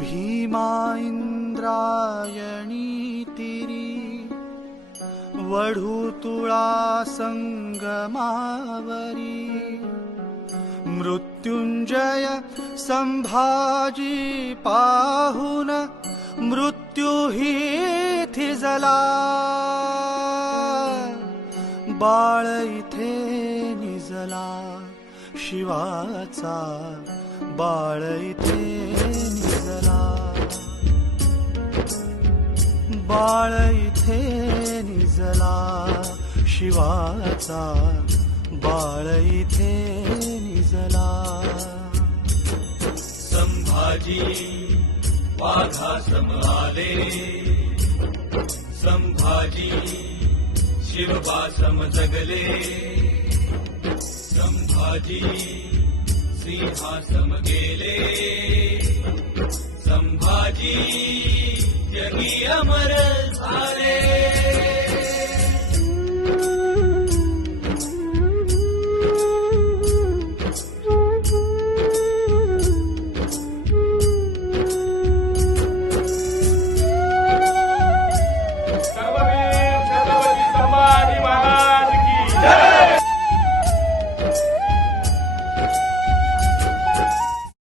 भीमा इन्द्रायणीतिरि वढुतुळा सङ्गमावरी मृत्युञ्जय सम्भाजी पाहुन मृत्यु हि जला बाल इथे निजला। शिवाचा बाळ इथे निजला बाळ इथे निजला शिवाचा बाळ इथे निजला संभाजी वाघा समाले संभाजी शिवबासम जगले संभाजी सिंहासम गेले संभाजी जगी अमर झाले Yeah!